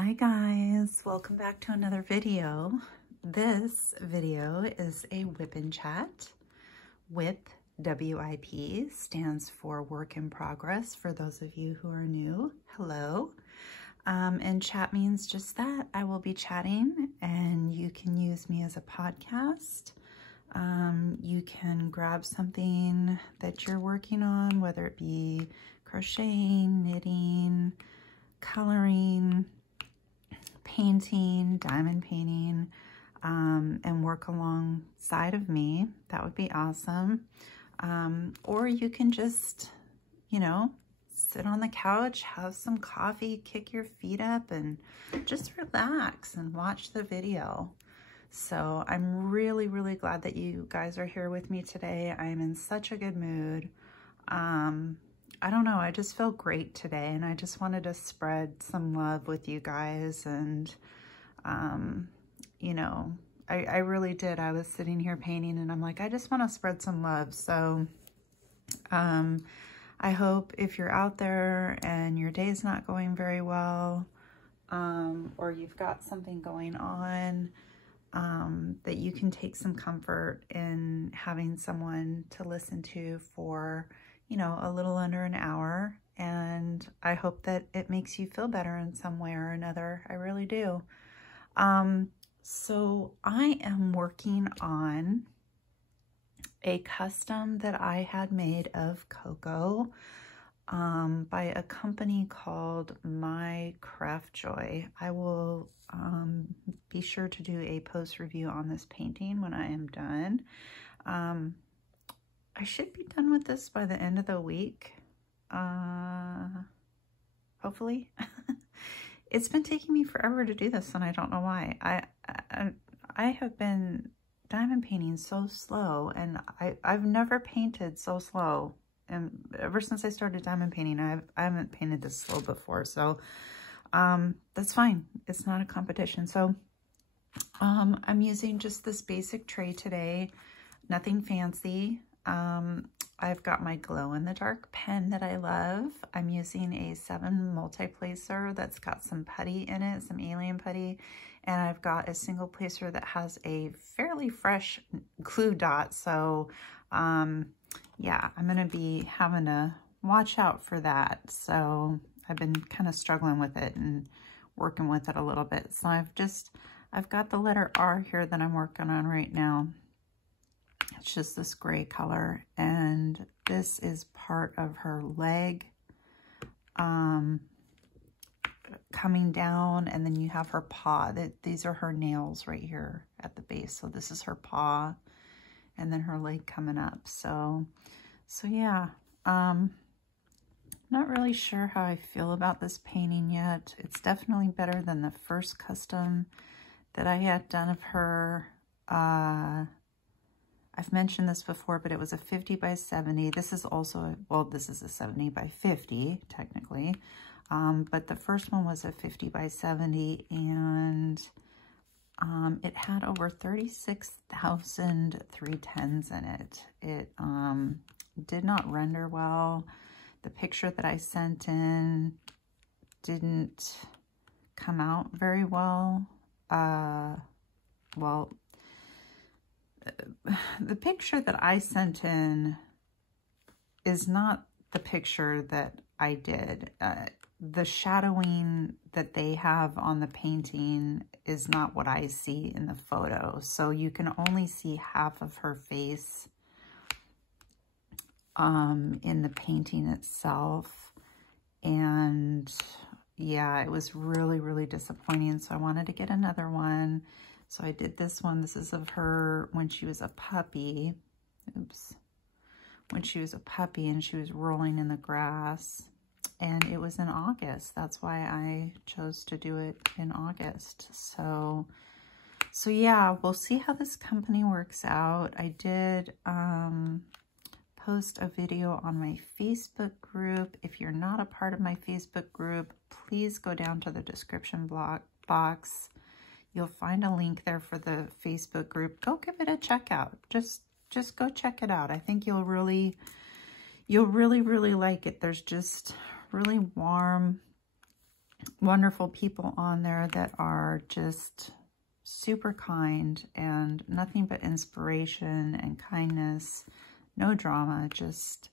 Hi guys, welcome back to another video. This video is a WIP and chat. WIP, W-I-P, stands for work in progress for those of you who are new. Hello. And chat means just that. I will be chatting and you can use me as a podcast. You can grab something that you're working on, whether it be crocheting, knitting, coloring, painting, diamond painting, and work alongside of me. That would be awesome. Or you can just, sit on the couch, have some coffee, kick your feet up, and just relax and watch the video. So I'm really, really glad that you guys are here with me today. I am in such a good mood. I don't know, I just feel great today, and I just wanted to spread some love with you guys. And, I really did. I was sitting here painting and I'm like, I just want to spread some love. So, I hope if you're out there and your day's not going very well, or you've got something going on, that you can take some comfort in having someone to listen to for a little under an hour. And I hope that it makes you feel better in some way or another. I really do. So I am working on a custom that I had made of cocoa by a company called My Craft Joy. I will be sure to do a post review on this painting when I am done. I should be done with this by the end of the week, hopefully. It's been taking me forever to do this, and I don't know why. I have been diamond painting so slow, and I've never painted so slow. And ever since I started diamond painting, I haven't painted this slow before. So that's fine. It's not a competition. So I'm using just this basic tray today, nothing fancy. I've got my glow-in-the-dark pen that I love. I'm using a 7 multi-placer that's got some putty in it, some alien putty. And I've got a single placer that has a fairly fresh glue dot. So, yeah, I'm going to be having to watch out for that. So I've been kind of struggling with it and working with it a little bit. So I've got the letter R here that I'm working on right now. It's just this gray color, and this is part of her leg coming down, and then you have her paw. These are her nails right here at the base. So this is her paw, and then her leg coming up. So yeah, not really sure how I feel about this painting yet. It's definitely better than the first custom that I had done of her. I've mentioned this before, but it was a 50 by 70. This is also, this is a 70 by 50, technically. But the first one was a 50 by 70, and it had over 36,000 310s in it. It did not render well. The picture that I sent in didn't come out very well. The picture that I sent in is not the picture that I did. The shadowing that they have on the painting is not what I see in the photo. So you can only see half of her face in the painting itself. And yeah, it was really, really disappointing. So I wanted to get another one. So I did this one. This is of her when she was a puppy. Oops. When she was a puppy and she was rolling in the grass. And it was in August. That's why I chose to do it in August. So yeah, we'll see how this company works out. I did post a video on my Facebook group. If you're not a part of my Facebook group, please go down to the description box. You'll find a link there for the Facebook group. Go give it a check out. Just go check it out. I think you'll really like it. There's just really warm, wonderful people on there that are just super kind and nothing but inspiration and kindness, no drama, just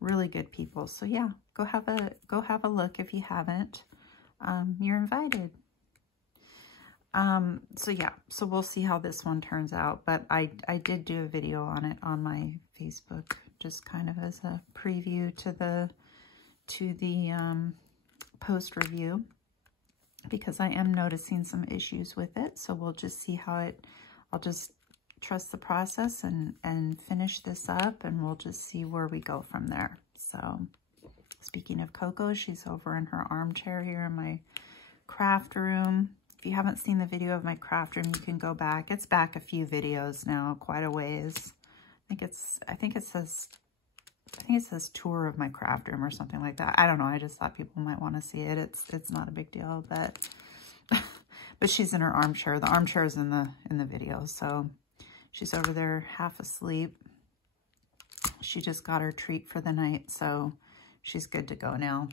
really good people. So yeah, go have a look if you haven't. You're invited. So yeah, so we'll see how this one turns out, but I did do a video on it on my Facebook, just kind of as a preview to the post review, because I am noticing some issues with it. So we'll just see how I'll just trust the process and finish this up, and we'll just see where we go from there. So speaking of Coco, she's over in her armchair here in my craft room. If you haven't seen the video of my craft room, you can go back. It's back a few videos now, quite a ways. I think it says tour of my craft room or something like that. I don't know. I just thought people might want to see it. It's not a big deal, but but she's in her armchair. The armchair is in the video, so she's over there half asleep. She just got her treat for the night, so she's good to go now.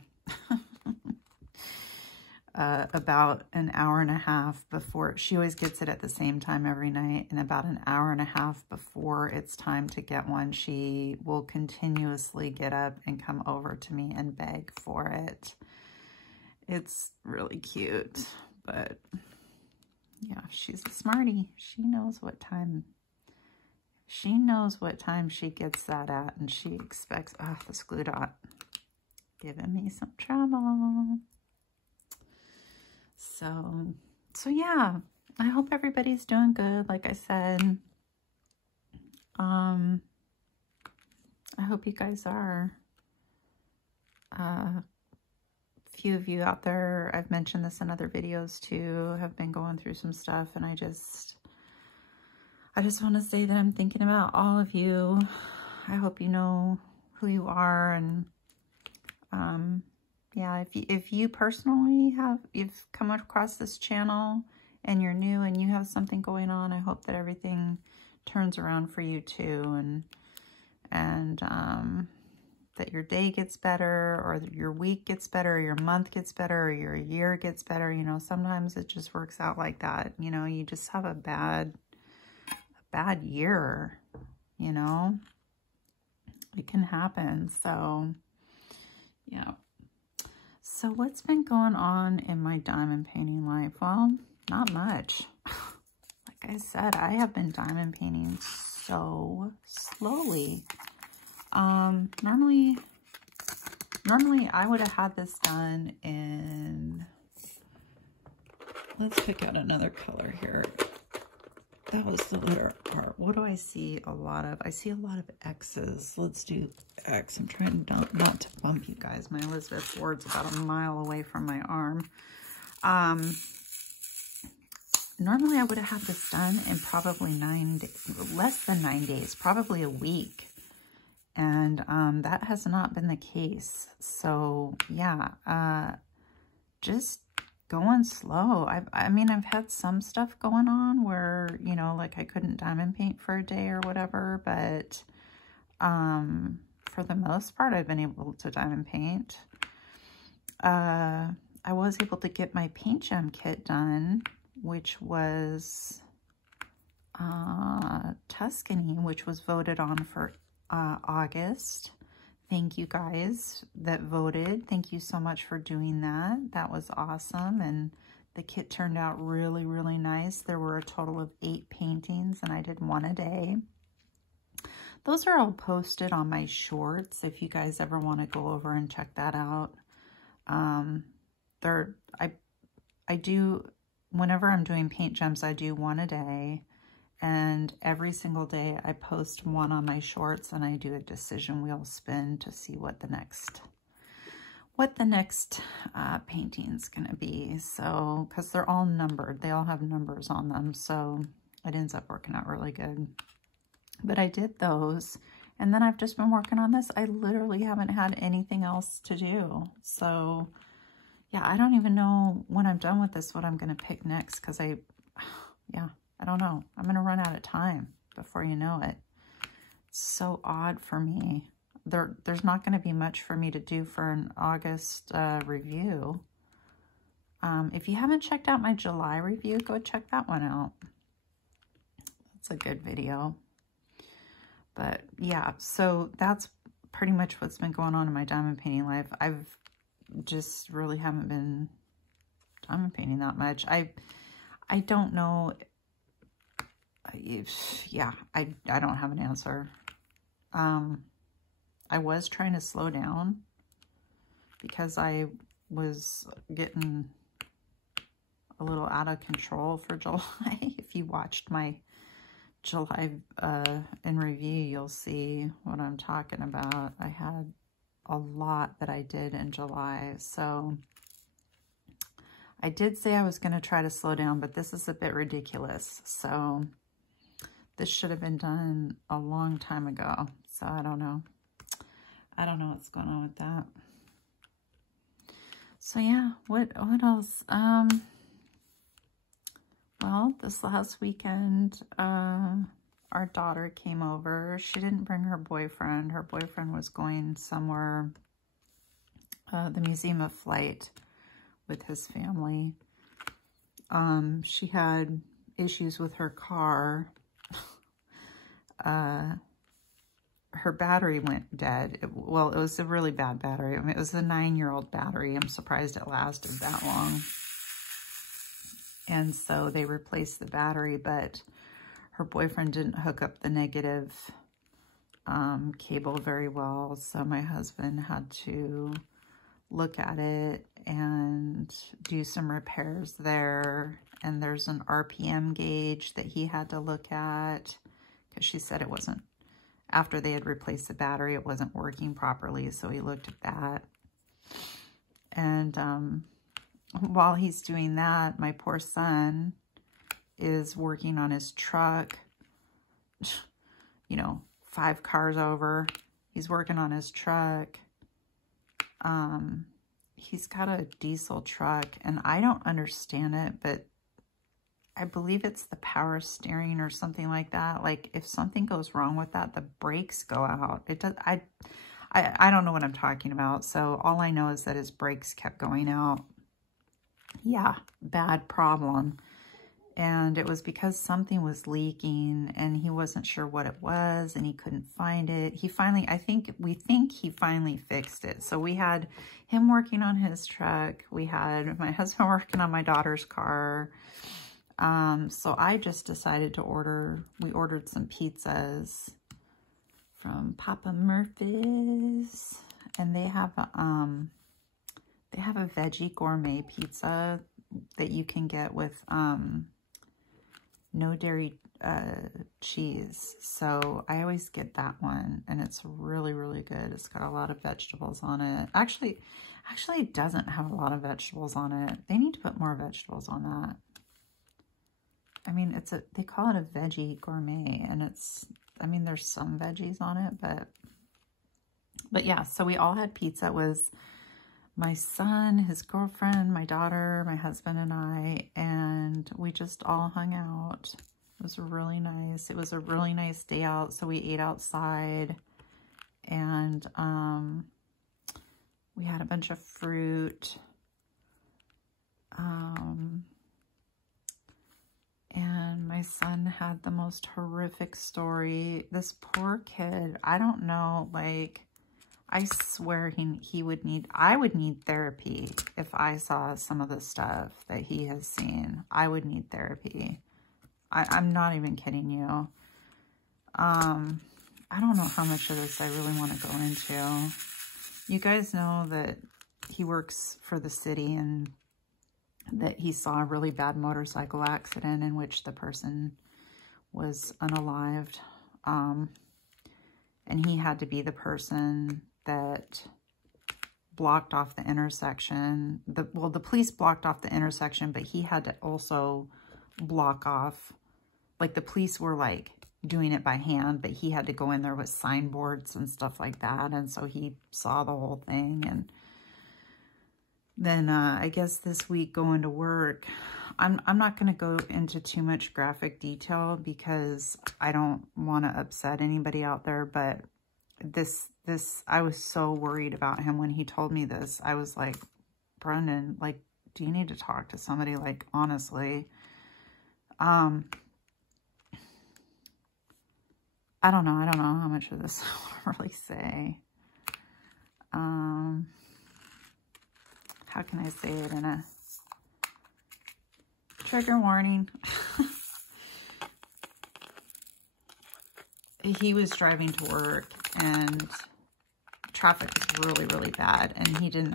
About an hour and a half before, she always gets it at the same time every night, and about an hour and a half before it's time to get one, she will continuously get up and come over to me and beg for it. It's really cute, but yeah, she's a smarty. She knows what time she gets that at, and she expects, oh, this glue dot giving me some trouble. So yeah, I hope everybody's doing good. Like I said, I hope you guys are. A few of you out there, I've mentioned this in other videos too, have been going through some stuff, and I just want to say that I'm thinking about all of you. I hope you know who you are, and yeah, if you personally you've come across this channel and you're new and you have something going on, I hope that everything turns around for you too, and that your day gets better, or your week gets better, or your month gets better, or your year gets better. You know, sometimes it just works out like that. You know, you just have a bad year, you know, it can happen. So yeah. So what's been going on in my diamond painting life? Well, not much. Like I said, I have been diamond painting so slowly. Normally I would have had this done in, let's pick out another color here. That was the letter R. What do I see a lot of? I see a lot of X's. Let's do X. I'm trying not to bump you guys. My Elizabeth board's about a mile away from my arm. Normally I would have had this done in probably less than 9 days, probably a week. And that has not been the case. So yeah, just going slow. I mean, I've had some stuff going on where, you know, like I couldn't diamond paint for a day or whatever, but for the most part, I've been able to diamond paint. I was able to get my paint gem kit done, which was Tuscany, which was voted on for August. Thank you guys that voted. Thank you so much for doing that. That was awesome. And the kit turned out really, really nice. There were a total of 8 paintings, and I did 1 a day. Those are all posted on my shorts if you guys ever want to go over and check that out. I do, whenever I'm doing paint gems, I do 1 a day. And every single day I post 1 on my shorts, and I do a decision wheel spin to see what the next painting's gonna be. So, because they're all numbered, they all have numbers on them, so it ends up working out really good. But I did those, and then I've just been working on this. I literally haven't had anything else to do. So yeah, I don't even know when I'm done with this what I'm gonna pick next, because yeah, I don't know. I'm going to run out of time before you know it. It's so odd for me. There's not going to be much for me to do for an August review. If you haven't checked out my July review, go check that one out. It's a good video. But yeah, so that's pretty much what's been going on in my diamond painting life. I've just really haven't been diamond painting that much. I don't know. Yeah, I don't have an answer. I was trying to slow down because I was getting a little out of control for July. If you watched my July in review, you'll see what I'm talking about. I had a lot that I did in July, so I did say I was going to try to slow down, but this is a bit ridiculous. So this should have been done a long time ago. So I don't know. I don't know what's going on with that. So yeah, what else? Well, this last weekend, our daughter came over. She didn't bring her boyfriend. Her boyfriend was going somewhere, the Museum of Flight, with his family. She had issues with her car. Her battery went dead. Well, it was a really bad battery. I mean, it was a 9-year-old battery. I'm surprised it lasted that long. And so they replaced the battery, but her boyfriend didn't hook up the negative cable very well. So my husband had to look at it and do some repairs there. And there's an RPM gauge that he had to look at because she said it wasn't, after they had replaced the battery, it wasn't working properly. So he looked at that. And while he's doing that, my poor son is working on his truck, you know, 5 cars over. He's working on his truck. He's got a diesel truck, and I don't understand it, but I believe it's the power steering or something like that. Like, if something goes wrong with that, the brakes go out. It does. I don't know what I'm talking about. So all I know is that his brakes kept going out. Yeah, bad problem. And it was because something was leaking and he wasn't sure what it was and he couldn't find it. He finally, we think he finally fixed it. So we had him working on his truck. We had my husband working on my daughter's car. So I just decided to we ordered some pizzas from Papa Murphy's, and they have a veggie gourmet pizza that you can get with, no dairy, cheese. So I always get that one, and it's really, really good. It's got a lot of vegetables on it. Actually, it doesn't have a lot of vegetables on it. They need to put more vegetables on that. I mean, they call it a veggie gourmet, and I mean, there's some veggies on it, but yeah, so we all had pizza. It was my son, his girlfriend, my daughter, my husband, and I, and we just all hung out. It was really nice. It was a really nice day out, so we ate outside, and we had a bunch of fruit. And my son had the most horrific story. This poor kid, I don't know, like, I swear I would need therapy if I saw some of the stuff that he has seen. I would need therapy. I'm not even kidding you. I don't know how much of this I really want to go into. You guys know that he works for the city, and that he saw a really bad motorcycle accident in which the person was unalived. And he had to be the person that blocked off the intersection. Well, the police blocked off the intersection, but he had to also block off. Like, the police were, like, doing it by hand, but he had to go in there with signboards and stuff like that. And so he saw the whole thing. And then I guess this week going to work, I'm not going to go into too much graphic detail because I don't want to upset anybody out there, but I was so worried about him when he told me this. I was like, Brendan, like, do you need to talk to somebody? Like, honestly, I don't know how much of this I'll really say. How can I say it in a trigger warning? He was driving to work and traffic was really, really bad. And he didn't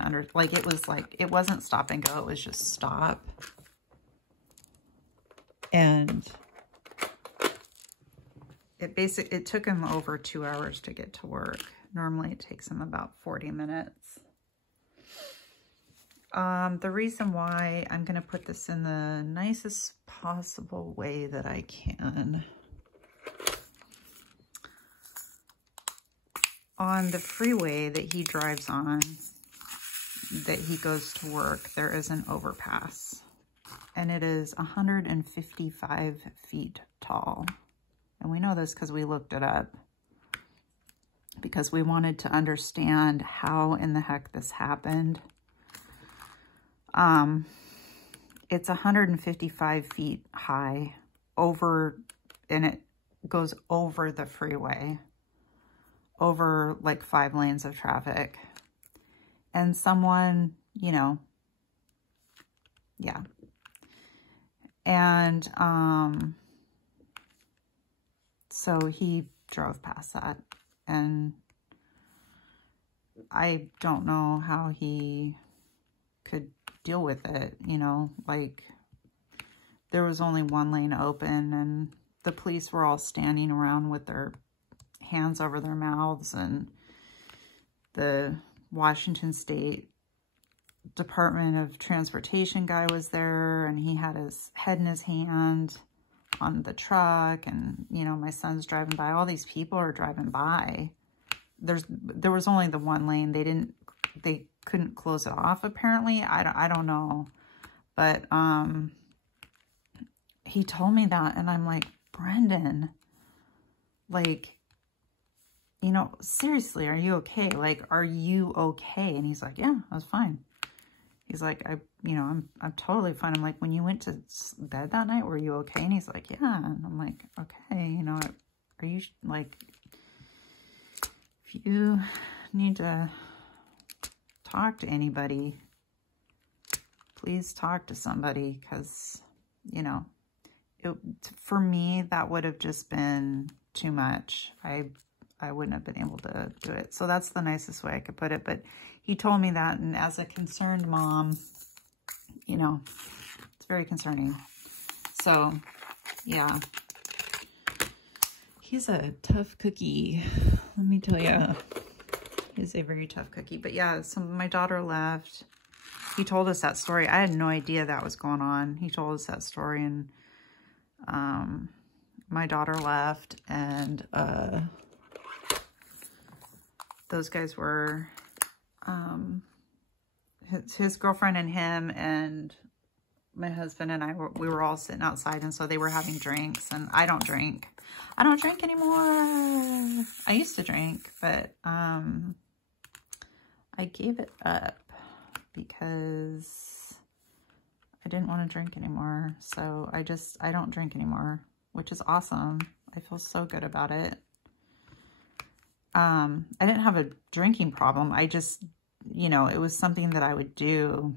it wasn't stop and go. It was just stop. And it took him over 2 hours to get to work. Normally it takes him about 40 minutes. The reason why I'm going to put this in the nicest possible way that I can. On the freeway that he drives on, that he goes to work, there is an overpass. And it is 155 feet tall. And we know this because we looked it up. Because we wanted to understand how in the heck this happened. It's 155 feet high and it goes over the freeway, over like 5 lanes of traffic. And someone, you know, yeah. And, so he drove past that, and I don't know how he could deal with it, you know, like there was only 1 lane open and the police were all standing around with their hands over their mouths, and the Washington State Department of Transportation guy was there, and he had his head in his hand on the truck, and, you know, my son's driving by. All these people are driving by. There was only the 1 lane. They couldn't close it off, apparently. I don't know. But, he told me that, and I'm like, Brendan, like, you know, seriously, are you okay? Like, are you okay? And he's like, yeah, I was fine. He's like, I'm totally fine. I'm like, when you went to bed that night, were you okay? And he's like, yeah. And I'm like, okay, you know, are you, like, if you need to talk to anybody, please talk to somebody, because, you know, for me, that would have just been too much. I wouldn't have been able to do it. So that's the nicest way I could put it. But he told me that, and as a concerned mom, you know, it's very concerning. So, yeah. He's a tough cookie. Let me tell you. He's a very tough cookie. But yeah, so my daughter left. He told us that story. I had no idea that was going on. He told us that story, and my daughter left, and those guys were, his girlfriend and him and my husband and we were all sitting outside, and so they were having drinks, and I don't drink. I don't drink anymore. I used to drink, but I gave it up because I didn't want to drink anymore. So I don't drink anymore, which is awesome. I feel so good about it. I didn't have a drinking problem. I just, you know, it was something that I would do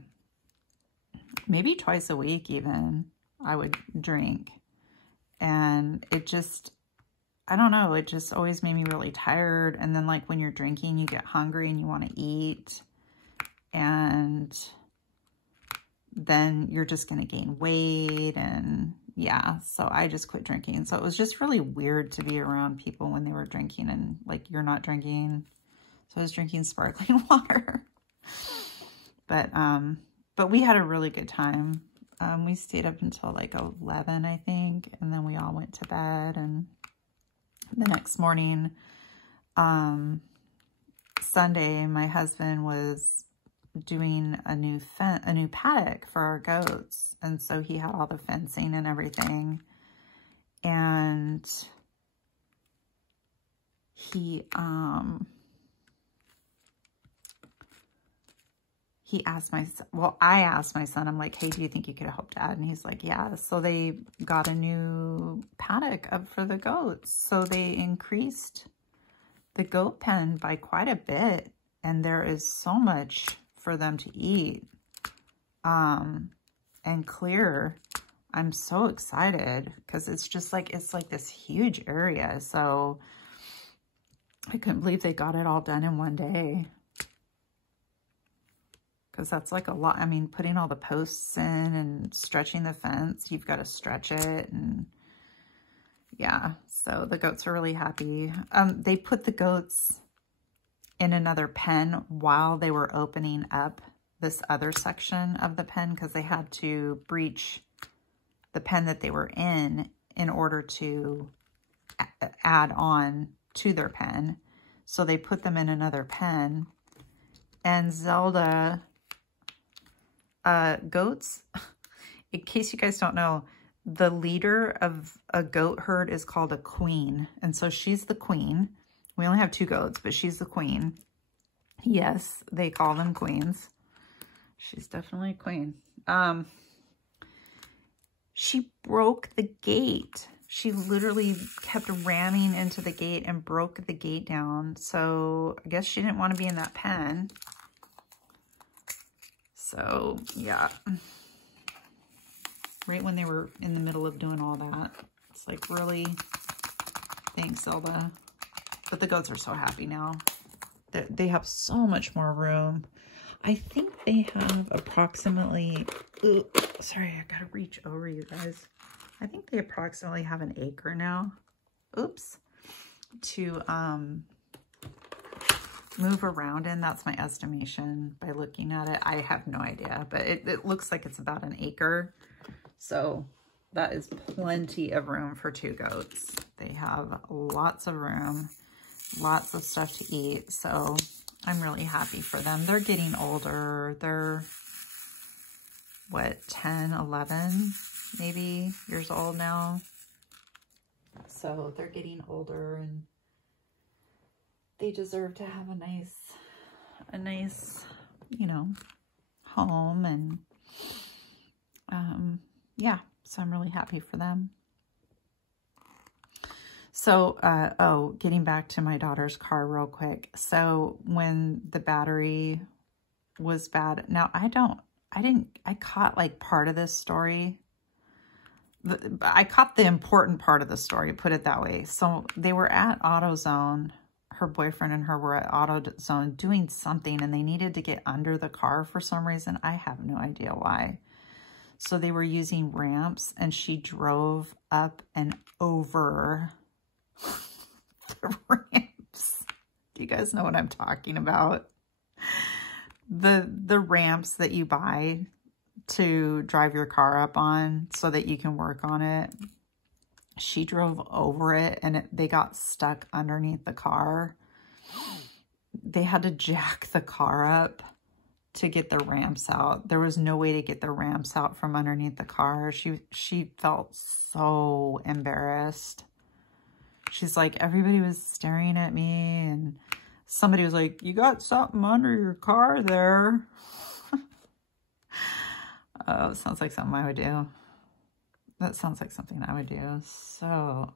maybe twice a week even. I would drink, and it just, I don't know, it just always made me really tired. And then, like, when you're drinking, you get hungry and you want to eat, and then you're just going to gain weight. And yeah, so I just quit drinking. So it was just really weird to be around people when they were drinking and, like, you're not drinking. So I was drinking sparkling water. But we had a really good time. We stayed up until like 11, I think, and then we all went to bed. And the next morning, Sunday, my husband was doing a new paddock for our goats, and so he had all the fencing and everything, and he he asked my son, well, I asked my son, I'm like, hey, do you think you could help Dad? And he's like, yeah. So they got a new paddock up for the goats. So they increased the goat pen by quite a bit. And there is so much for them to eat and clear. I'm so excited because it's just like, it's like this huge area. So I couldn't believe they got it all done in one day. Because that's like a lot. I mean, putting all the posts in and stretching the fence, you've got to stretch it. And yeah, so the goats are really happy. They put the goats in another pen while they were opening up this other section of the pen because they had to breach the pen that they were in order to add on to their pen. So they put them in another pen. And Zelda goats, in case you guys don't know, the leader of a goat herd is called a queen. And so she's the queen. We only have 2 goats, but she's the queen. Yes, they call them queens. She's definitely a queen. She broke the gate. She literally kept ramming into the gate and broke the gate down. So I guess she didn't want to be in that pen. So yeah. Right when they were in the middle of doing all that. It's like, really? Thanks, Zelda. But the goats are so happy now. They have so much more room. I think they have approximately, sorry, I gotta reach over you guys. I think they approximately have an acre now. Oops. To move around in. That's my estimation by looking at it. I have no idea, but it looks like it's about an acre. So that is plenty of room for 2 goats. They have lots of room, lots of stuff to eat. So I'm really happy for them. They're getting older. They're, what, 10, 11, maybe years old now. So they're getting older and they deserve to have a nice, you know, home. And yeah, so I'm really happy for them. So, oh, getting back to my daughter's car real quick. So when the battery was bad, now I caught like part of this story. I caught the important part of the story, put it that way. So they were at AutoZone. Her boyfriend and her were at AutoZone doing something and they needed to get under the car for some reason. I have no idea why. So they were using ramps and she drove up and over the ramps. Do you guys know what I'm talking about? The ramps that you buy to drive your car up on so that you can work on it. She drove over it and they got stuck underneath the car. They had to jack the car up to get the ramps out. There was no way to get the ramps out from underneath the car. She felt so embarrassed. She's like, everybody was staring at me and somebody was like, you got something under your car there. Oh, it sounds like something I would do. That sounds like something I would do. So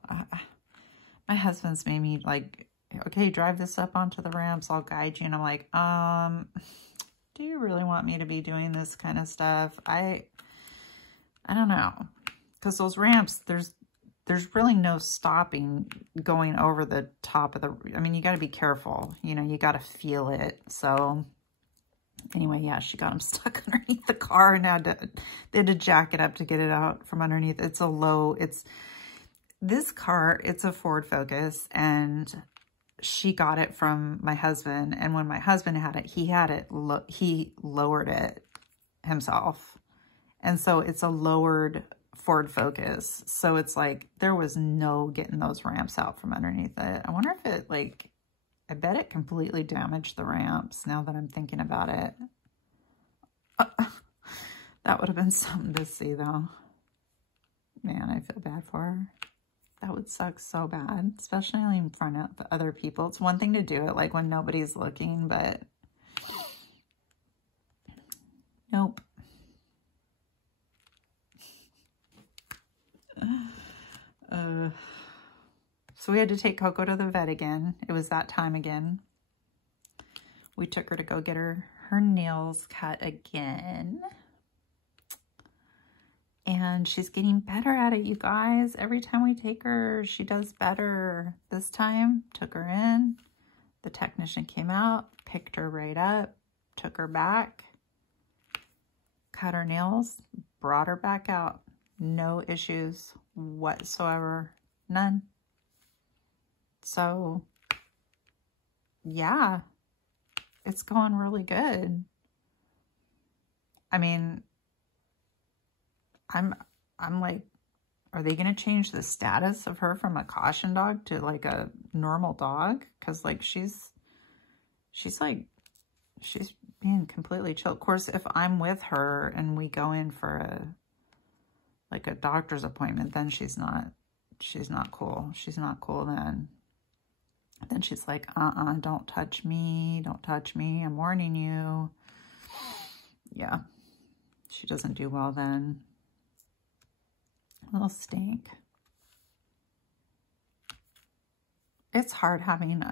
my husband's made me like, okay, drive this up onto the ramps. I'll guide you. And I'm like, do you really want me to be doing this kind of stuff? I don't know. Because those ramps, there's really no stopping going over the top of the, I mean, you got to be careful. You know, you got to feel it. So anyway, yeah, she got him stuck underneath the car and now they had to jack it up to get it out from underneath. It's a low, this car, it's a Ford Focus and she got it from my husband. And when my husband had it, he lowered it himself. And so it's a lowered Ford Focus. So it's like, there was no getting those ramps out from underneath it. I wonder if it like, I bet it completely damaged the ramps now that I'm thinking about it. That would have been something to see though. Man, I feel bad for her. That would suck so bad, especially in front of other people. It's one thing to do it like when nobody's looking, but Nope. So we had to take Coco to the vet again. It was that time again. We took her to go get her nails cut again. And she's getting better at it, you guys. Every time we take her, she does better. This time, took her in. The technician came out, picked her right up, took her back, cut her nails, brought her back out. No issues whatsoever. None. So, yeah, it's going really good. I mean, I'm like, are they going to change the status of her from a caution dog to like a normal dog? Because like she's being completely chill. Of course, if I'm with her and we go in for a doctor's appointment, then she's not cool. She's not cool then. Then she's like, don't touch me. Don't touch me. I'm warning you. Yeah. She doesn't do well then. A little stink. It's hard having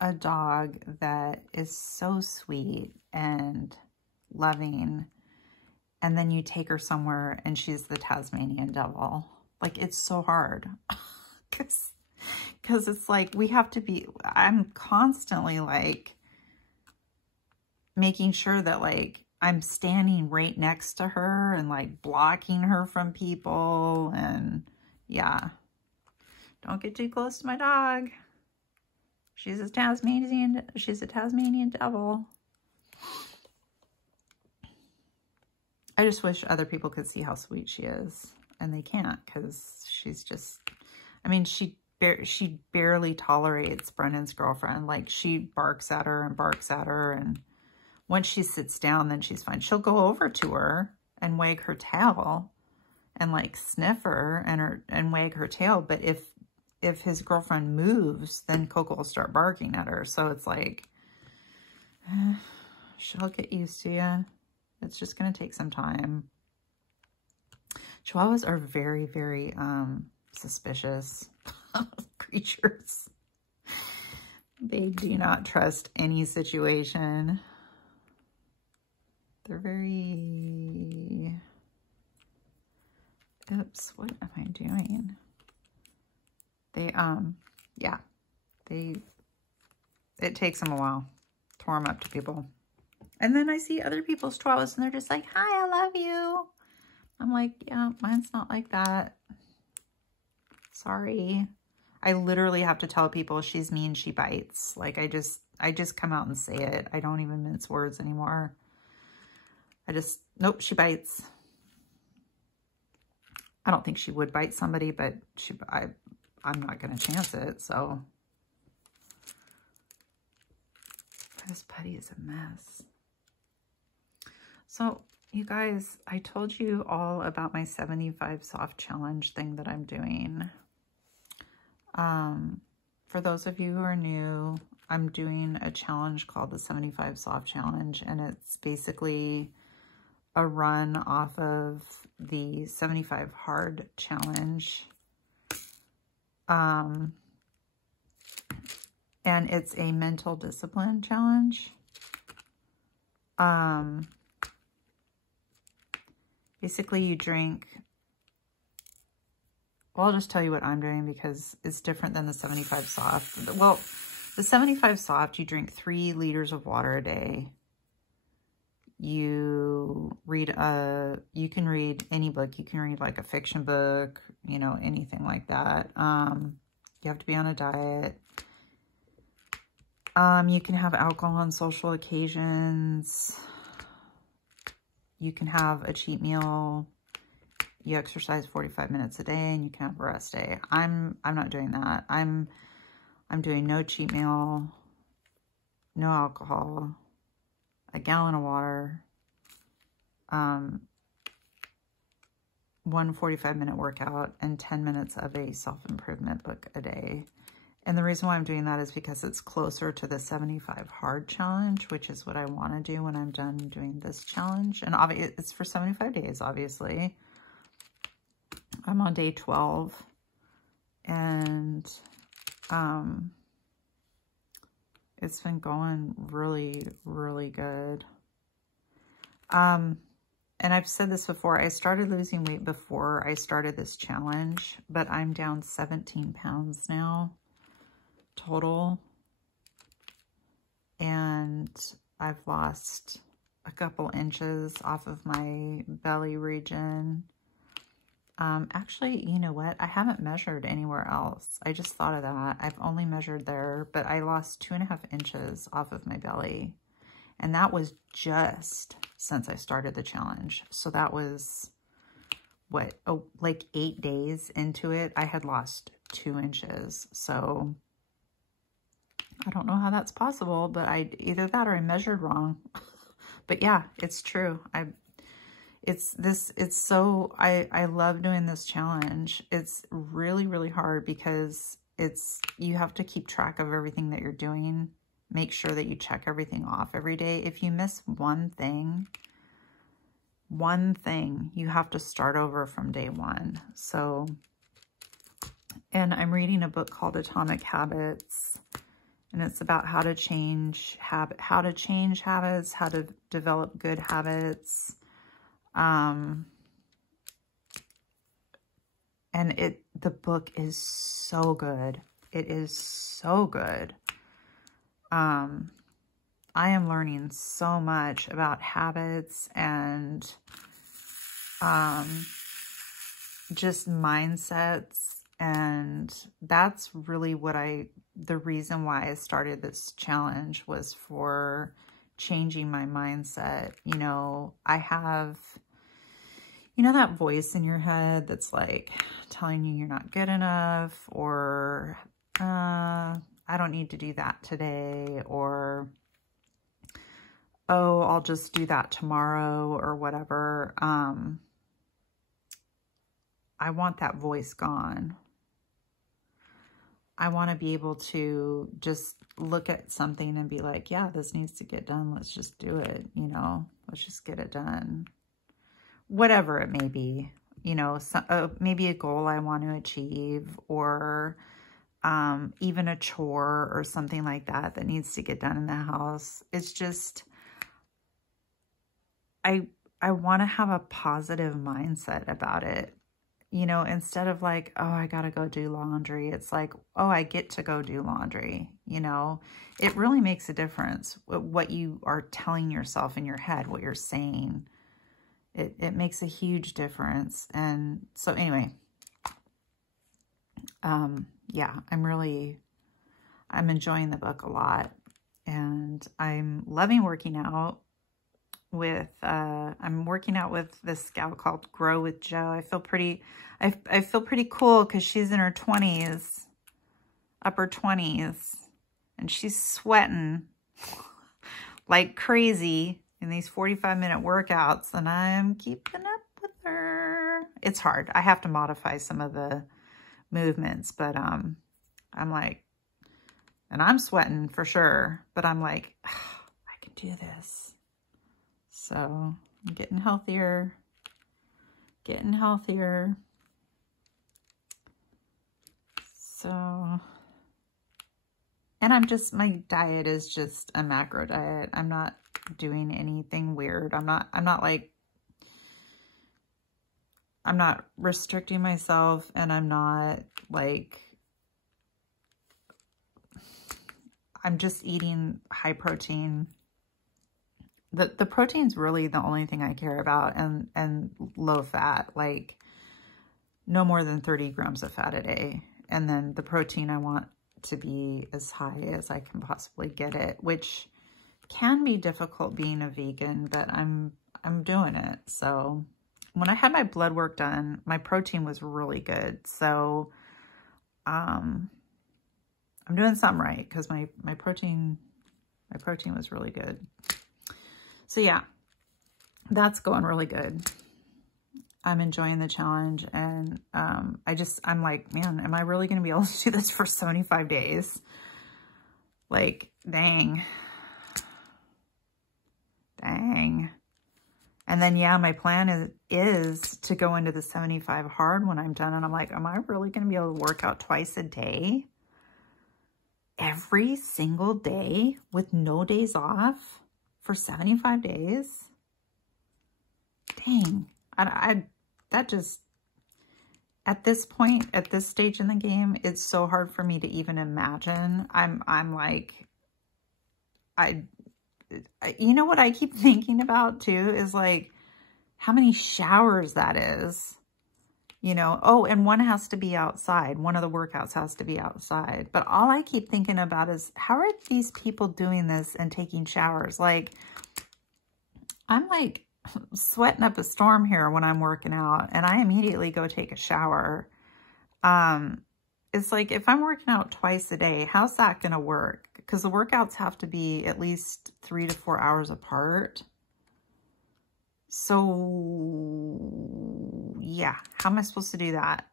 a dog that is so sweet and loving, and then you take her somewhere and she's the Tasmanian devil. Like, it's so hard. Because it's like, we have to be, I'm constantly like making sure that like I'm standing right next to her and like blocking her from people. And yeah, don't get too close to my dog. She's a Tasmanian devil. I just wish other people could see how sweet she is, and they can't, because she's just, I mean, she barely tolerates Brendan's girlfriend. Like, she barks at her, and once she sits down, then she's fine. She'll go over to her and wag her tail and like sniff her and wag her tail. But if his girlfriend moves, then Coco will start barking at her. So it's like, she'll get used to you. It's just going to take some time. Chihuahuas are very, very suspicious creatures. They do not trust any situation. They're very... Oops, what am I doing? They, yeah. It takes them a while to warm up to people. And then I see other people's chihuahuas and they're just like, hi, I love you. I'm like, yeah, mine's not like that. Sorry. I literally have to tell people she's mean, she bites. Like, I just come out and say it. I don't even mince words anymore. Nope, she bites. I don't think she would bite somebody, but I'm not going to chance it, so. This putty is a mess. So, you guys, I told you all about my 75 soft challenge thing that I'm doing. For those of you who are new, I'm doing a challenge called the 75 soft challenge, and it's basically a run off of the 75 hard challenge. And it's a mental discipline challenge. Basically you drink, well, I'll just tell you what I'm doing because it's different than the 75 soft. Well, the 75 soft, you drink 3 liters of water a day. You can read any book. You can read like a fiction book, you know, anything like that. You have to be on a diet. You can have alcohol on social occasions. You can have a cheat meal. You exercise 45 minutes a day, and you can have a rest day. I'm not doing that. I'm doing no cheat meal, no alcohol, a gallon of water, 1 45-minute workout, and 10 minutes of a self-improvement book a day. And the reason why I'm doing that is because it's closer to the 75 hard challenge, which is what I want to do when I'm done doing this challenge. And it's for 75 days, obviously. I'm on day 12. And it's been going really, really good. And I've said this before, I started losing weight before I started this challenge, but I'm down 17 pounds now total. And I've lost a couple inches off of my belly region. Actually, you know what? I haven't measured anywhere else. I just thought of that. I've only measured there, but I lost 2.5 inches off of my belly. And that was just since I started the challenge. So that was, what, like 8 days into it, I had lost 2 inches. So I don't know how that's possible, but either that or I measured wrong. But yeah, it's true. I love doing this challenge. It's really, really hard because you have to keep track of everything that you're doing. Make sure that you check everything off every day. If you miss one thing, you have to start over from day one. So, and I'm reading a book called Atomic Habits, and it's about how to change habits, how to develop good habits. And the book is so good. It is so good. I am learning so much about habits and, just mindsets. And that's really the reason why I started this challenge was for changing my mindset. You know, I have, you know, that voice in your head that's like telling you you're not good enough, or, I don't need to do that today, or, oh, I'll just do that tomorrow, or whatever. I want that voice gone. I want to be able to just look at something and be like, yeah, this needs to get done. Let's just do it. You know, let's just get it done. Whatever it may be, you know, maybe a goal I want to achieve, or even a chore or something like that needs to get done in the house. It's just, I want to have a positive mindset about it. You know, instead of like, oh, I got to go do laundry. It's like, oh, I get to go do laundry. You know, it really makes a difference what you are telling yourself in your head, what you're saying. It makes a huge difference. And so anyway, yeah, I'm enjoying the book a lot, and I'm loving working out with, I'm working out with this gal called Grow with Jo. I feel pretty cool because she's in her 20s, upper 20s, and she's sweating like crazy in these 45-minute workouts, and I'm keeping up with her. It's hard. I have to modify some of the movements, but I'm like, and I'm sweating for sure, but I'm like, oh, I can do this. So I'm getting healthier. So, and my diet is just a macro diet. I'm not doing anything weird. I'm not restricting myself, and I'm not like, I'm just eating high protein. The protein's really the only thing I care about, and low fat, like no more than 30 grams of fat a day. And then the protein, I want to be as high as I can possibly get it, which can be difficult being a vegan, but I'm doing it. So when I had my blood work done, my protein was really good. So I'm doing something right, because my protein was really good. So yeah, that's going really good. I'm enjoying the challenge, and I'm like, man, am I really going to be able to do this for 75 days? Like, dang. Dang. And then, yeah, my plan is to go into the 75 hard when I'm done. And I'm like, am I really going to be able to work out twice a day? Every single day with no days off for 75 days? Dang. That just, at this point, at this stage in the game, it's so hard for me to even imagine. I'm like, you know what I keep thinking about too is like how many showers that is, you know. Oh, and one has to be outside. One of the workouts has to be outside. But all I keep thinking about is how are these people doing this and taking showers? Like, I'm like sweating up a storm here when I'm working out, and I immediately go take a shower. It's like, if I'm working out twice a day, how's that going to work? Because the workouts have to be at least 3 to 4 hours apart. So, yeah, how am I supposed to do that?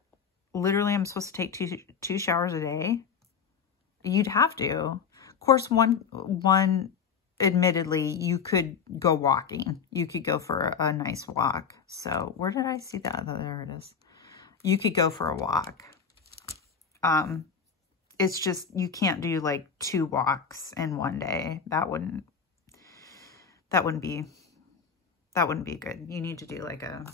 Literally, I'm supposed to take two showers a day? You'd have to. Of course, one, admittedly, you could go walking. You could go for a nice walk. So, where did I see that? Oh, there it is. You could go for a walk. It's just, you can't do like 2 walks in one day. That wouldn't be good. You need to do like a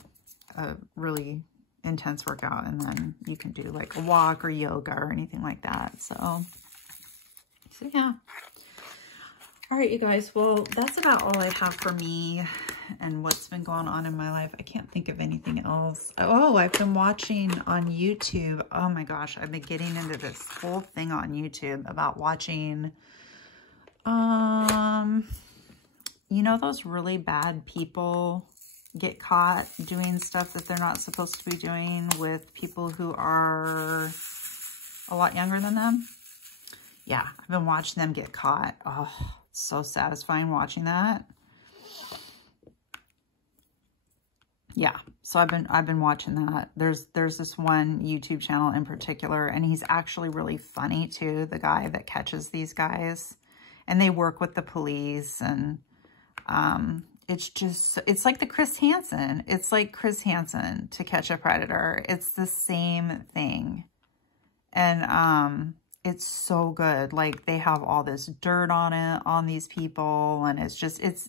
really intense workout, and then you can do like a walk or yoga or anything like that. So yeah. All right, you guys. Well, that's about all I have for me and what's been going on in my life. I can't think of anything else. Oh, I've been watching on YouTube. Oh my gosh, I've been getting into this whole thing on YouTube about watching, you know, those really bad people get caught doing stuff that they're not supposed to be doing with people who are a lot younger than them. Yeah, I've been watching them get caught. Oh, it's so satisfying watching that. Yeah, so I've been watching that. There's this one YouTube channel in particular, and he's actually really funny too, the guy that catches these guys. And they work with the police, and it's like the Chris Hansen. It's like Chris Hansen to Catch a Predator. It's the same thing. And it's so good. Like, they have all this dirt on it, on these people, and it's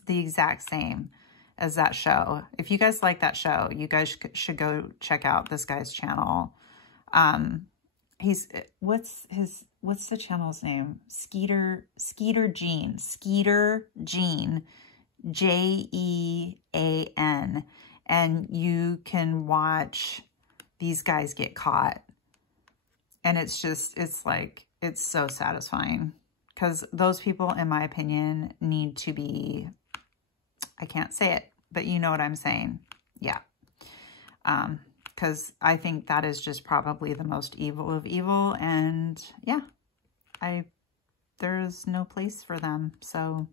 the exact same as that show. If you guys like that show, you guys should go check out this guy's channel. What's the channel's name? Skeeter Jean, Jean. And you can watch these guys get caught. And it's so satisfying, because those people, in my opinion, need to be, I can't say it, but you know what I'm saying. Yeah. Because I think that is just probably the most evil of evil. And yeah, there's no place for them. So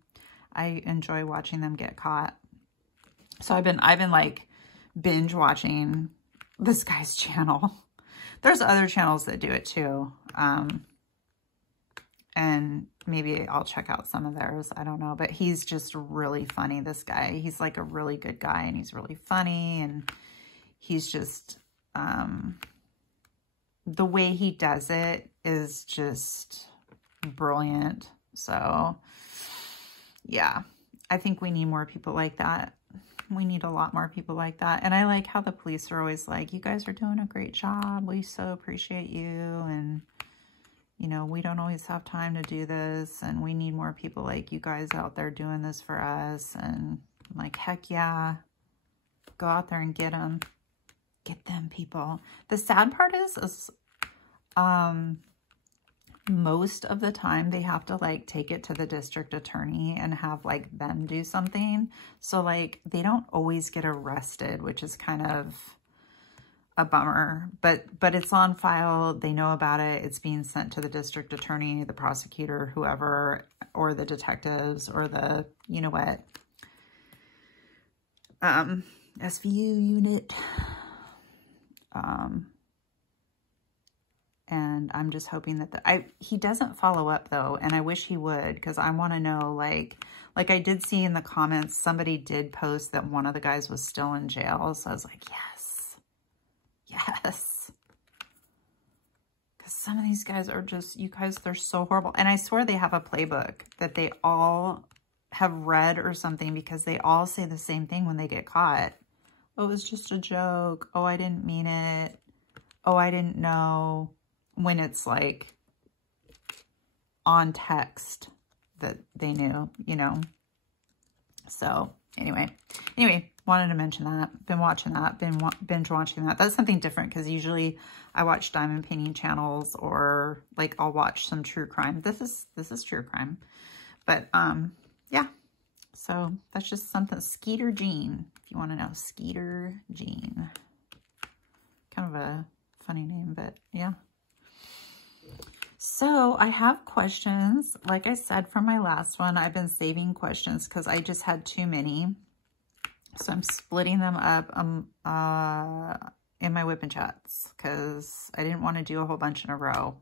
I enjoy watching them get caught. So I've been like binge watching this guy's channel. There's other channels that do it too. And maybe I'll check out some of theirs. I don't know. But he's just really funny, this guy. He's like a really good guy, and he's really funny. And he's just, the way he does it is just brilliant. So, yeah. I think we need more people like that. We need a lot more people like that. And I like how the police are always like, you guys are doing a great job. We so appreciate you. And, you know, we don't always have time to do this. And we need more people like you guys out there doing this for us. And I'm like, heck yeah. Go out there and get them. Get them, people. The sad part is most of the time they have to like take it to the district attorney and have like them do something. So like they don't always get arrested, which is kind of a bummer, but it's on file. They know about it. It's being sent to the district attorney, the prosecutor, whoever, or the detectives, or the, you know what, SVU unit. And I'm just hoping that he doesn't follow up though. And I wish he would, because I want to know, like I did see in the comments, somebody did post that one of the guys was still in jail. So I was like, yes, yes. Because some of these guys are just, you guys, they're so horrible. And I swear they have a playbook that they all have read or something, because they all say the same thing when they get caught. Oh, it was just a joke. Oh, I didn't mean it. Oh, I didn't know. When it's like on text that they knew, you know. So anyway, wanted to mention that. Been watching that, binge watching that. That's something different, because usually I watch diamond painting channels, or like I'll watch some true crime. This is true crime. But yeah. So that's just something. Skeeter Jean, if you want to know. Skeeter Jean. Kind of a funny name, but yeah. So I have questions. Like I said from my last one, I've been saving questions because I just had too many. So I'm splitting them up in my WIP and chats, because I didn't want to do a whole bunch in a row.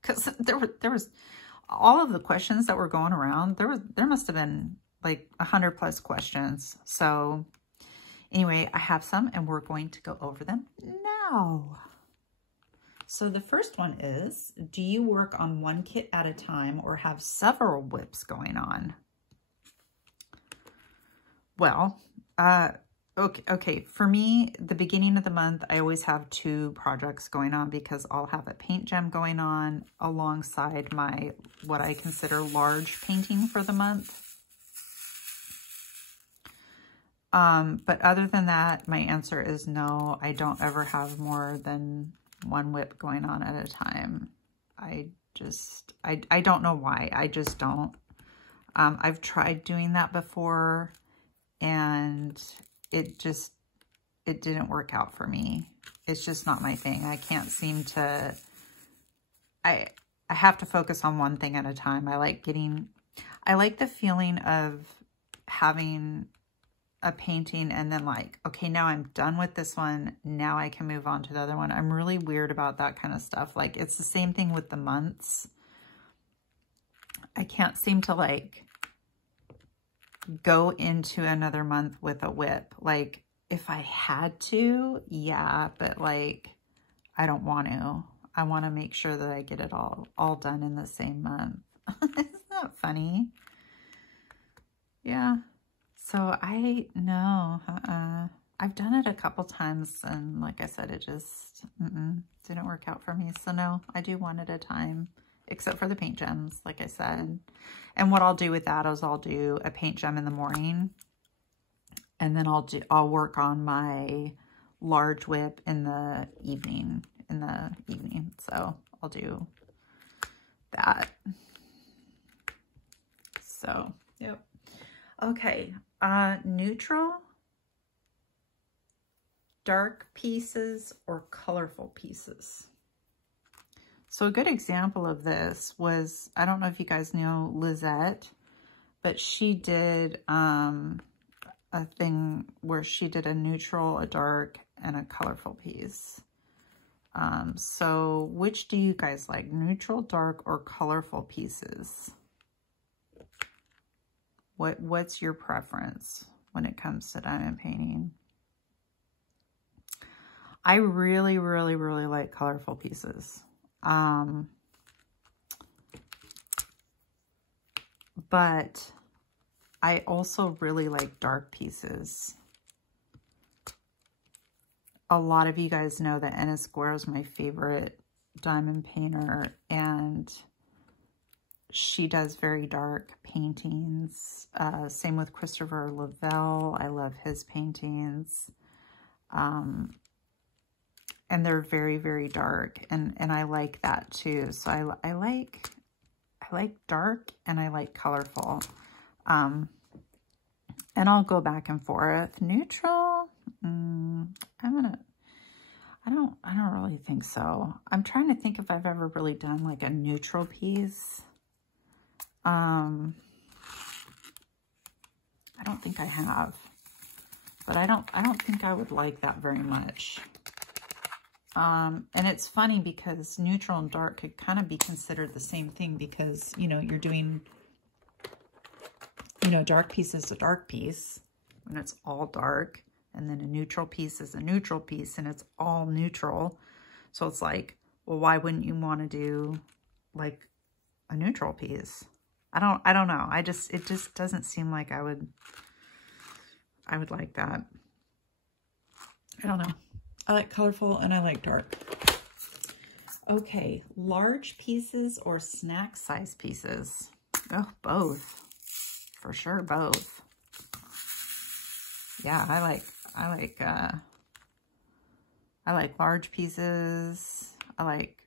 Because there was all of the questions that were going around. There must have been like 100+ questions. So anyway, I have some, and we're going to go over them now. So the first one is, do you work on one kit at a time or have several WIPs going on? Well, okay. For me, the beginning of the month, I always have 2 projects going on, because I'll have a paint gem going on alongside my, what I consider large painting for the month. But other than that, my answer is no. I don't ever have more than 1 WIP going on at a time. I don't know why. I just don't. I've tried doing that before, and it didn't work out for me. It's just not my thing. I can't seem to, I have to focus on one thing at a time. I like the feeling of having a painting and then like, okay, now I'm done with this one. Now I can move on to the other one. I'm really weird about that kind of stuff. Like, it's the same thing with the months. I can't seem to like go into another month with a WIP. Like, if I had to, yeah, but like, I don't want to. I want to make sure that I get it all done in the same month. Isn't that funny? Yeah. So I've done it a couple times, and like I said, it just didn't work out for me. So no, I do one at a time, except for the paint gems, like I said. And what I'll do with that is I'll do a paint gem in the morning, and then I'll work on my large WIP in the evening. So I'll do that. So, yep. Okay. Neutral, dark pieces, or colorful pieces. So a good example of this was, I don't know if you guys know Lizette, but she did a thing where she did a neutral, a dark, and a colorful piece. So which do you guys like, neutral, dark, or colorful pieces? What's your preference when it comes to diamond painting? I really, really, really like colorful pieces. But I also really like dark pieces. A lot of you guys know that Enna Square is my favorite diamond painter, and she does very dark paintings. Same with Christopher Lavelle. I love his paintings. And they're very, very dark. And I like that too. So I like dark, and I like colorful. And I'll go back and forth. Neutral, I don't really think so. I'm trying to think if I've ever really done like a neutral piece. I don't think I have, but I don't think I would like that very much. And it's funny because neutral and dark could kind of be considered the same thing because, you know, you're doing, you know, dark piece is a dark piece and it's all dark. And then a neutral piece is a neutral piece and it's all neutral. So it's like, well, why wouldn't you want to do like a neutral piece? I don't know. It just doesn't seem like I would like that. I don't know. I like colorful and I like dark. Okay, large pieces or snack size pieces? Oh, both. For sure, both. Yeah, I like large pieces. I like,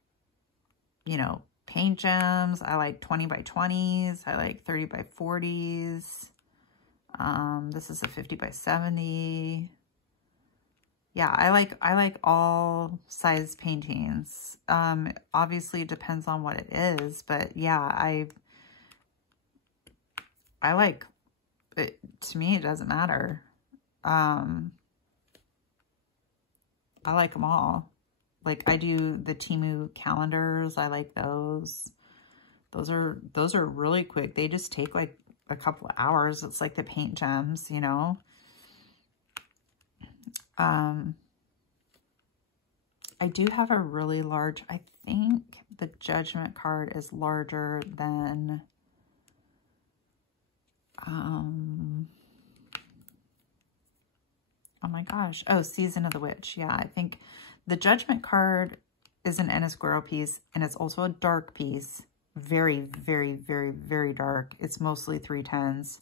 you know, paint gems. I like 20 by 20s. I like 30 by 40s. This is a 50 by 70. Yeah, I like all size paintings. Obviously it depends on what it is, but yeah, I like it. To me, it doesn't matter. I like them all. Like I do the Temu calendars. I like those. Those are really quick. They just take like a couple of hours. It's like the paint gems, you know. I do have a really large, I think the Judgment card is larger than, oh my gosh. Oh, Season of the Witch. Yeah, I think the Judgment card is an Ennisquero piece and it's also a dark piece. Very, very, very, very dark. It's mostly 310s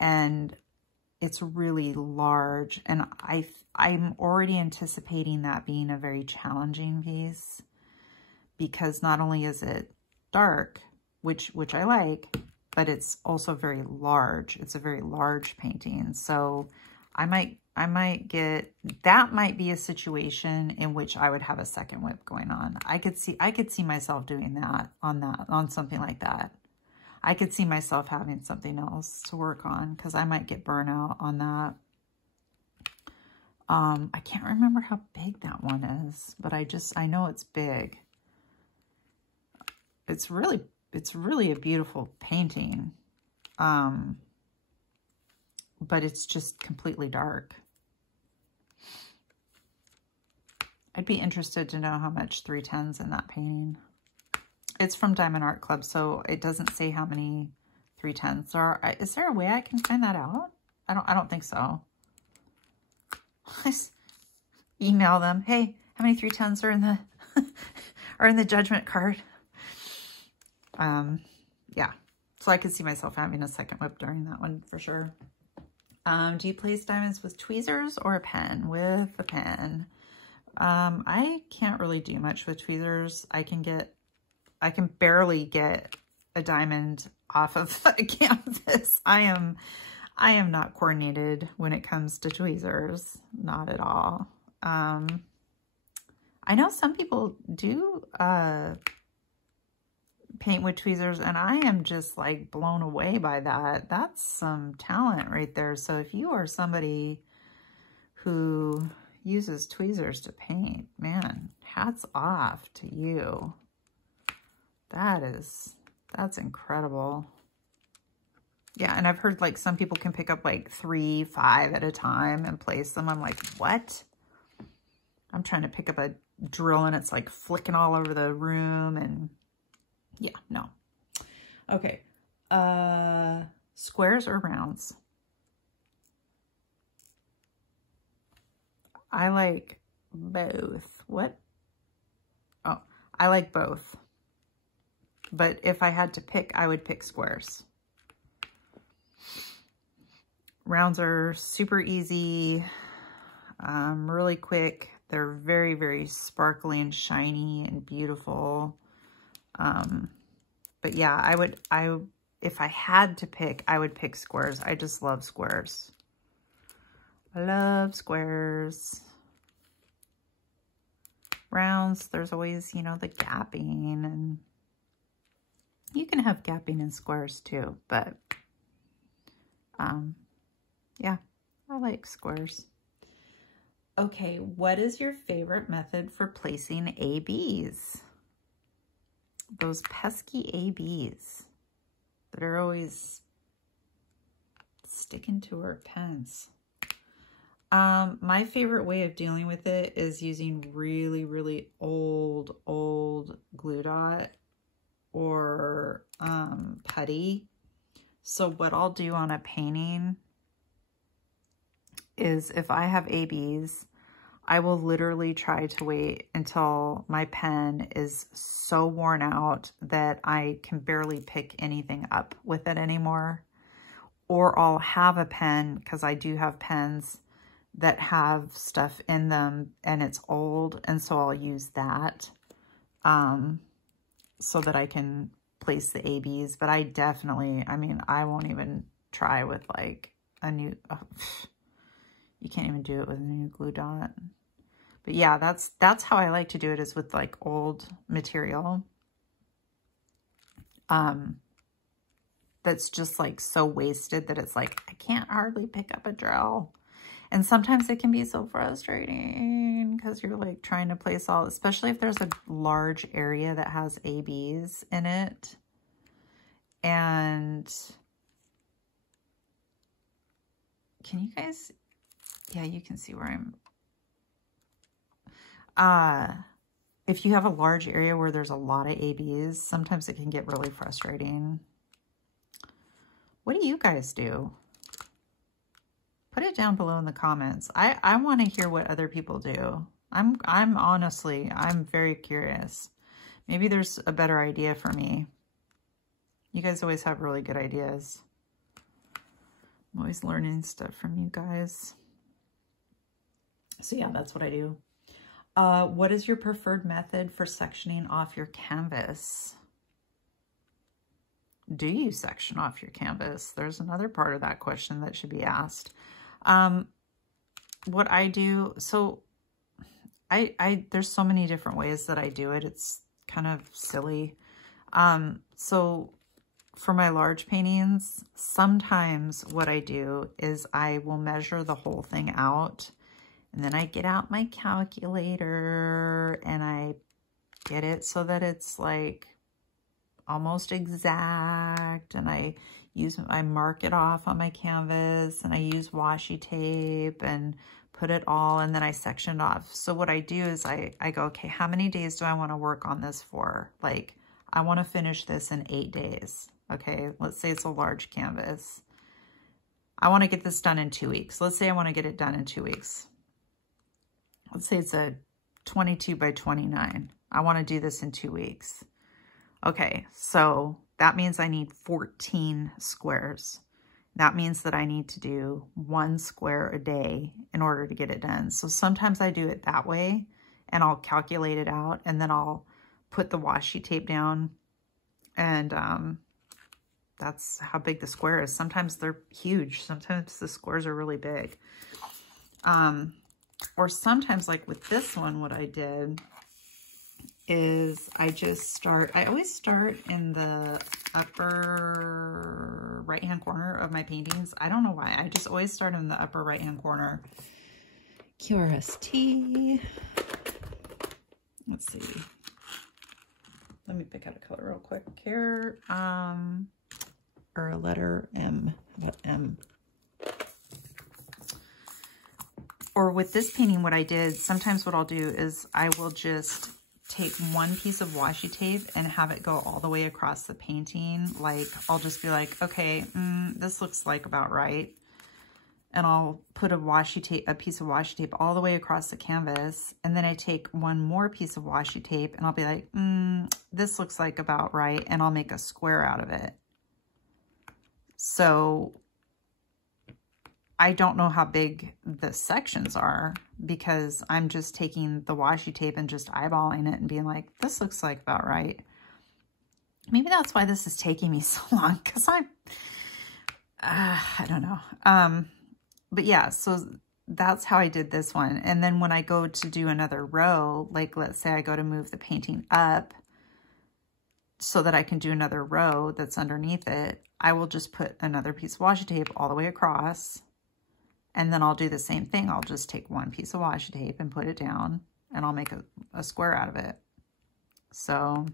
and it's really large, and I'm already anticipating that being a very challenging piece because not only is it dark, which I like, but it's also very large. It's a very large painting. So I might get, that might be a situation in which I would have a second WIP going on. I could see myself doing that on something like that. I could see myself having something else to work on because I might get burnout on that. I can't remember how big that one is, but I know it's big. It's really a beautiful painting. But it's just completely dark. I'd be interested to know how much 310's in that painting. It's from Diamond Art Club, so it doesn't say how many 310s there are. Is there a way I can find that out? I don't think so. Just email them. Hey, how many 310s are in the are in the Judgment card? Yeah. So I could see myself having a second WIP during that one for sure. Do you place diamonds with tweezers or a pen? With a pen. I can't really do much with tweezers. I can barely get a diamond off of the canvas. I am not coordinated when it comes to tweezers. Not at all. I know some people do paint with tweezers, and I am just like blown away by that. That's some talent right there. So if you are somebody who uses tweezers to paint, man, hats off to you. That's incredible. Yeah, and I've heard like some people can pick up like 3, 5 at a time and place them. I'm like, what? I'm trying to pick up a drill and it's like flicking all over the room, and yeah, no. Okay. Squares or rounds? I like both. What? Oh, I like both. But if I had to pick, I would pick squares. Rounds are super easy, really quick. They're very, very sparkly and shiny and beautiful. But yeah, if I had to pick, I would pick squares. I just love squares. I love squares. Rounds, there's always, you know, the gapping, and you can have gapping in squares too, but yeah, I like squares. Okay, what is your favorite method for placing ABs? Those pesky ABs that are always sticking to our pens. My favorite way of dealing with it is using really, really old glue dot or putty. So what I'll do on a painting is if I have ABs, I will literally try to wait until my pen is so worn out that I can barely pick anything up with it anymore. Or I'll have a pen, because I do have pens that have stuff in them and it's old, and so I'll use that so that I can place the ABs. But I definitely, I mean, I won't even try with like a new, you can't even do it with a new glue dot. But yeah, that's how I like to do it, is with like old material. That's just like so wasted that it's like, I can't hardly pick up a drill. And sometimes it can be so frustrating because you're like trying to place all, especially if there's a large area that has ABs in it. And can you guys, yeah, you can see where I'm, if you have a large area where there's a lot of ABs, sometimes it can get really frustrating. What do you guys do? Put it down below in the comments. I want to hear what other people do. I'm honestly, I'm very curious. Maybe there's a better idea for me. You guys always have really good ideas. I'm always learning stuff from you guys. So yeah, that's what I do. What is your preferred method for sectioning off your canvas? Do you section off your canvas? There's another part of that question that should be asked. What I do, so there's so many different ways that I do it. It's kind of silly. So for my large paintings, sometimes what I do is I will measure the whole thing out, and then I get out my calculator and I get it so that it's like almost exact, and I mark it off on my canvas, and I use washi tape and put it all, and then I section it off. So what I do is I go, okay, how many days do I want to work on this for? Like, I want to finish this in 8 days. Okay, let's say it's a large canvas. I want to get this done in 2 weeks. Let's say I want to get it done in 2 weeks. Let's say it's a 22 by 29. I want to do this in 2 weeks. Okay, so that means I need 14 squares. That means that I need to do 1 square a day in order to get it done. So sometimes I do it that way, and I'll calculate it out, and then I'll put the washi tape down, and that's how big the square is. Sometimes they're huge. Sometimes the squares are really big. Or sometimes, like with this one, what I did is I always start in the upper right-hand corner of my paintings. I don't know why. I just always start in the upper right-hand corner. QRST. Let's see. Let me pick out a color real quick here. Or a letter M. How about M? Or with this painting, what I did, sometimes what I'll do is I will just take one piece of washi tape and have it go all the way across the painting. Like, I'll just be like, okay, this looks like about right. And I'll put a piece of washi tape all the way across the canvas. And then I take one more piece of washi tape and I'll be like, this looks like about right. And I'll make a square out of it. So I don't know how big the sections are because I'm just taking the washi tape and just eyeballing it and being like, this looks like about right. Maybe that's why this is taking me so long, because I don't know. But yeah, so that's how I did this one. And then when I go to do another row, like let's say I go to move the painting up so that I can do another row that's underneath it, I will just put another piece of washi tape all the way across. And then I'll do the same thing. I'll just take one piece of washi tape and put it down, and I'll make a square out of it. So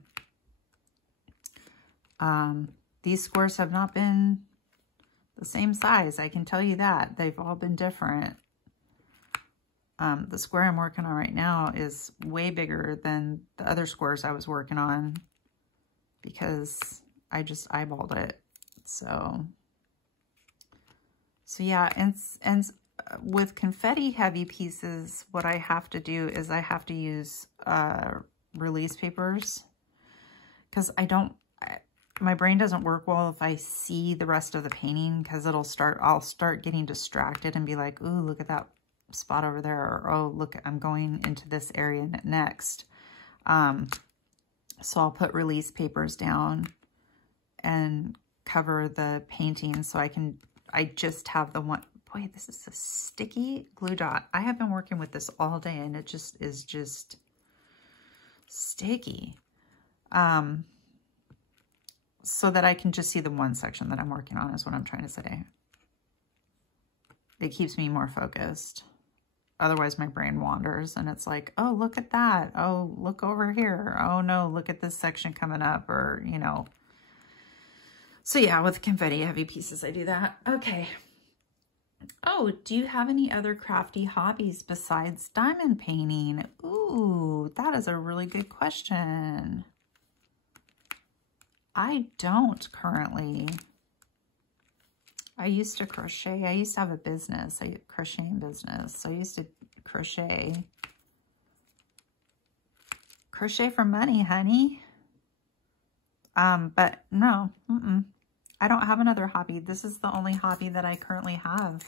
these squares have not been the same size. I can tell you that. They've all been different. The square I'm working on right now is way bigger than the other squares I was working on because I just eyeballed it. So yeah, and with confetti heavy pieces, what I have to do is I have to use release papers because my brain doesn't work well if I see the rest of the painting, because I'll start getting distracted and be like, ooh, look at that spot over there, or oh, look, I'm going into this area next. So I'll put release papers down and cover the painting so I just have the one. Boy, this is a sticky glue dot. I have been working with this all day and it just is just sticky. So that I can just see the one section that I'm working on is what I'm trying to say. It keeps me more focused. Otherwise my brain wanders and it's like, oh, look at that. Oh, look over here. Oh no, look at this section coming up, or, you know. So yeah, with confetti heavy pieces, I do that. Okay. Oh, do you have any other crafty hobbies besides diamond painting? Ooh, that is a really good question. I don't currently. I used to crochet. I used to have a business, a crocheting business. So I used to crochet for money, honey. But no, I don't have another hobby. This is the only hobby that I currently have.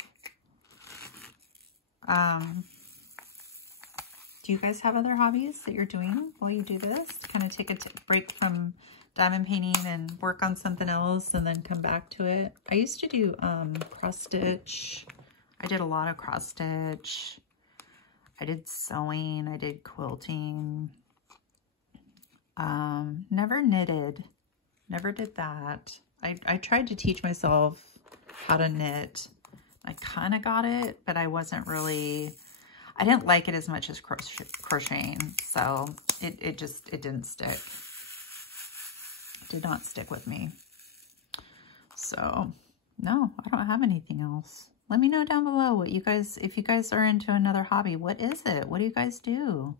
Do you guys have other hobbies that you're doing while you do this? Kind of take a break from diamond painting and work on something else and then come back to it. I used to do cross stitch. I did a lot of cross stitch. I did sewing. I did quilting. Never knitted. Never did that. I tried to teach myself how to knit. I kind of got it, but I wasn't really, I didn't like it as much as crocheting. So it didn't stick. Did not stick with me. So no, I don't have anything else. Let me know down below what you guys, if you guys are into another hobby, what is it? What do you guys do?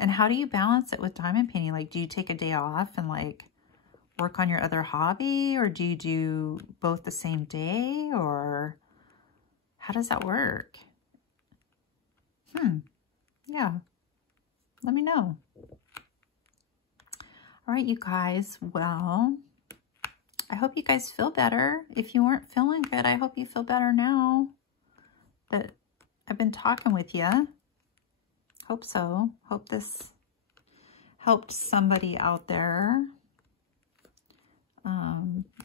And how do you balance it with diamond painting? Like, do you take a day off and like work on your other hobby, or do you do both the same day, or how does that work? Yeah, let me know. All right, you guys, well, I hope you guys feel better. If you weren't feeling good, I hope you feel better now that I've been talking with you. Hope so. Hope this helped somebody out there.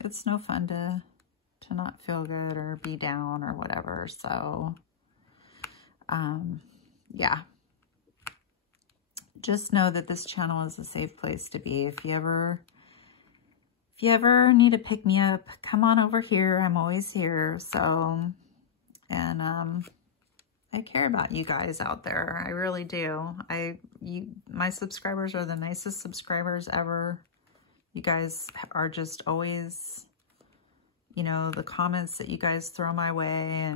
It's no fun to not feel good or be down or whatever. So, yeah. Just know that this channel is a safe place to be. If you ever need to pick me up, come on over here. I'm always here. So, and I care about you guys out there. I really do. My subscribers are the nicest subscribers ever. You guys are just always, you know, the comments that you guys throw my way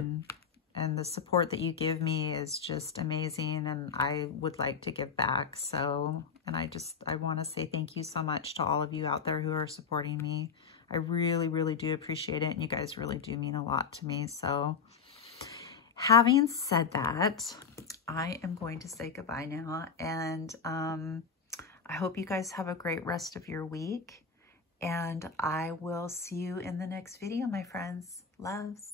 and the support that you give me is just amazing, and I would like to give back. So, and I want to say thank you so much to all of you out there who are supporting me. I really, really do appreciate it, and you guys really do mean a lot to me. So, having said that, I am going to say goodbye now, and I hope you guys have a great rest of your week, and I will see you in the next video, my friends. Loves.